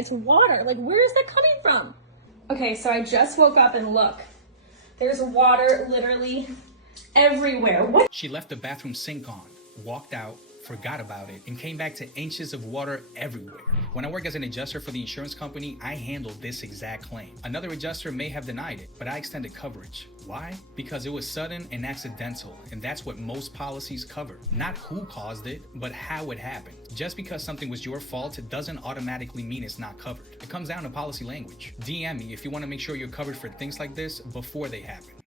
It's water. Like, where is that coming from? Okay, so I just woke up and look. There's water literally everywhere. What? She left the bathroom sink on, walked out, forgot about it, and came back to inches of water everywhere. When I work as an adjuster for the insurance company, I handled this exact claim. Another adjuster may have denied it, but I extended coverage. Why? Because it was sudden and accidental, and that's what most policies cover. Not who caused it, but how it happened. Just because something was your fault doesn't automatically mean it's not covered. It comes down to policy language. DM me if you want to make sure you're covered for things like this before they happen.